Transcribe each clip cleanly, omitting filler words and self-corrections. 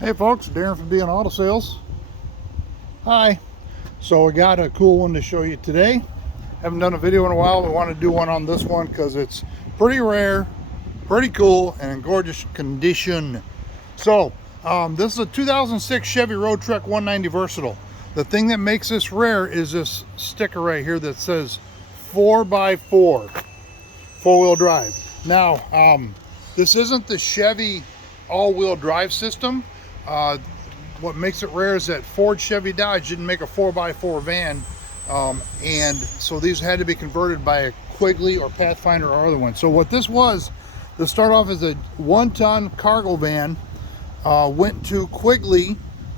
Hey folks, Darren from Being Auto Sales. Hi. So we got a cool one to show you today. Haven't done a video in a while. We want to do one on this one because it's pretty rare, pretty cool, and in gorgeous condition. So this is a 2006 Chevy Roadtrek 190 Versatile. The thing that makes this rare is this sticker right here that says 4x4, four-wheel drive. Now, this isn't the Chevy all-wheel drive system. What makes it rare is that Ford, Chevy, Dodge didn't make a 4x4 van, and so these had to be converted by a Quigly or Pathfinder or other one. So what this was, to start off as a 1-ton cargo van, went to Quigly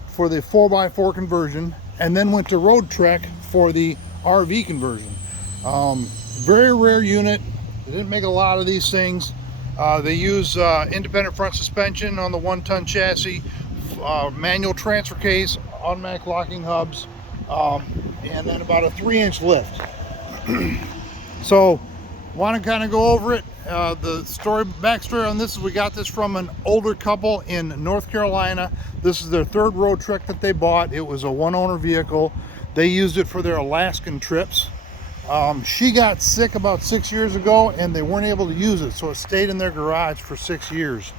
for the 4x4 conversion, and then went to Roadtrek for the RV conversion. Very rare unit. They didn't make a lot of these things. They use independent front suspension on the 1-ton chassis, manual transfer case, automatic locking hubs, and then about a 3-inch lift. So want to kind of go over it. The backstory on this is we got this from an older couple in North Carolina. This is their third Roadtrek that they bought. It was a one-owner vehicle. They used it for their Alaskan trips. She got sick about 6 years ago and they weren't able to use it, so it stayed in their garage for 6 years.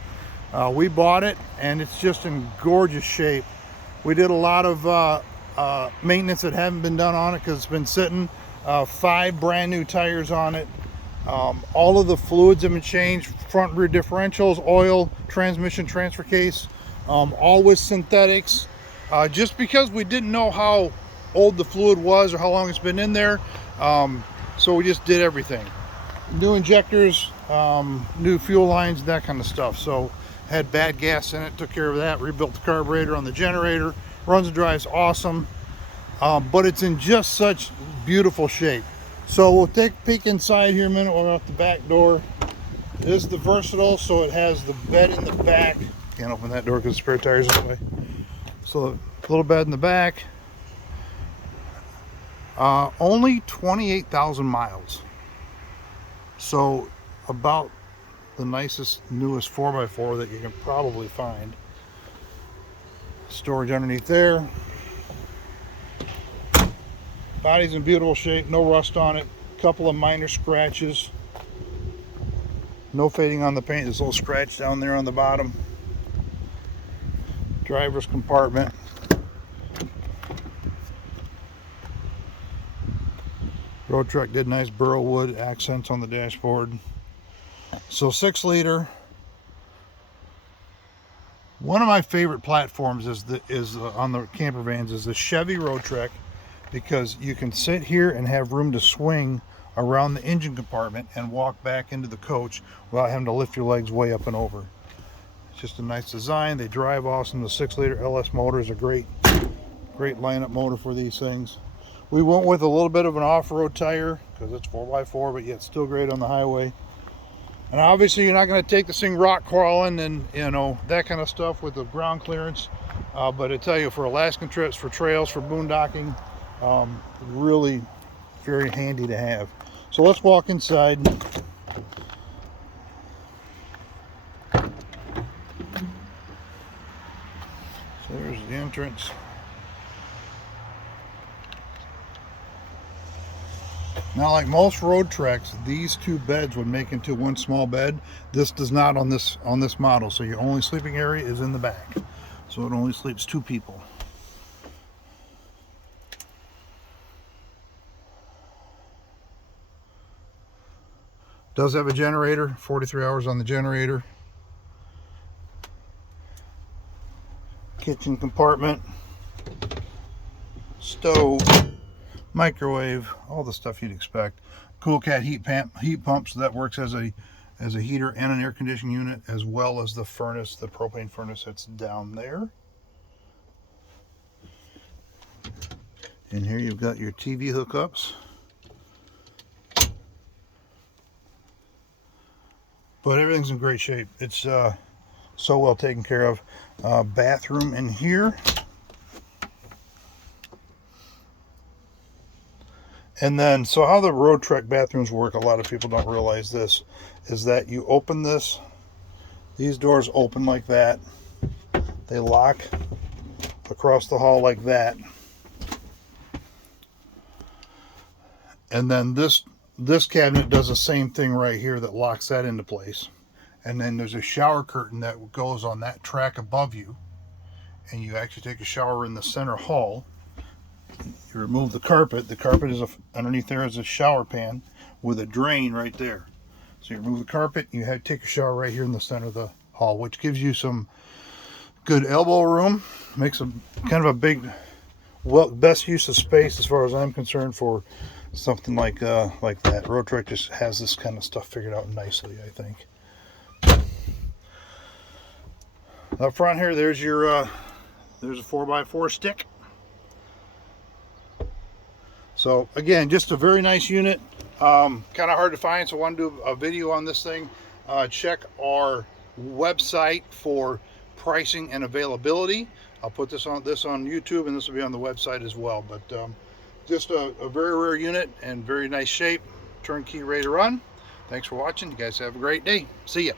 We bought it and it's just in gorgeous shape. We did a lot of maintenance that haven't been done on it because it's been sitting. 5 brand new tires on it. All of the fluids have been changed, front rear differentials, oil, transmission transfer case, all with synthetics. Just because we didn't know how old the fluid was or how long it's been in there, so we just did everything. New injectors, new fuel lines, that kind of stuff. So had bad gas in it, took care of that, rebuilt the carburetor on the generator, runs and drives awesome, but it's in just such beautiful shape. So we'll take a peek inside here in a minute. We're out the back door. This is the Versatile, so it has the bed in the back. Can't open that door because the spare tire's this way. So a little bed in the back. Only 28,000 miles. So about the nicest, newest 4x4 that you can probably find. Storage underneath there. Body's in beautiful shape, no rust on it. Couple of minor scratches. No fading on the paint. There's a little scratch down there on the bottom. Driver's compartment. Roadtrek did nice burl wood accents on the dashboard. So 6-liter. One of my favorite platforms is on the camper vans is the Chevy Roadtrek, because you can sit here and have room to swing around the engine compartment and walk back into the coach without having to lift your legs way up and over. It's just a nice design. They drive awesome. The 6-liter LS motor is a great lineup motor for these things. We went with a little bit of an off-road tire because it's 4x4, but yet still great on the highway. And obviously you're not going to take this thing rock crawling and that kind of stuff with the ground clearance. But I tell you, for Alaskan trips, for trails, for boondocking, really very handy to have. So let's walk inside. So there's the entrance. Now, like most Roadtreks, these 2 beds would make into one small bed. This does not on this model. So your only sleeping area is in the back. So it only sleeps 2 people. Does have a generator, 43 hours on the generator. Kitchen compartment, stove, microwave, all the stuff you'd expect. Cool Cat heat pump, so that works as a heater and an air conditioning unit, as well as the furnace, the propane furnace that's down there. And here you've got your TV hookups. But everything's in great shape. It's so well taken care of. Bathroom in here. And then, so how the Roadtrek bathrooms work, a lot of people don't realize this, is that you open this, these doors open like that. They lock across the hall like that. And then this cabinet does the same thing right here that locks that into place. And then there's a shower curtain that goes on that track above you. And you actually take a shower in the center hall. You remove the carpet. The carpet is underneath there is a shower pan with a drain right there. So you remove the carpet, you have to take a shower right here in the center of the hall, which gives you some good elbow room. Makes a kind of a big, well, best use of space as far as I'm concerned for something like that. Roadtrek just has this kind of stuff figured out nicely, I think. Up front here, there's your there's a 4x4 stick. So again, just a very nice unit. Kind of hard to find, so I want to do a video on this thing. Check our website for pricing and availability. I'll put this on YouTube, and this will be on the website as well. But just a very rare unit and very nice shape. Turnkey, ready to run. Thanks for watching. You guys have a great day. See ya.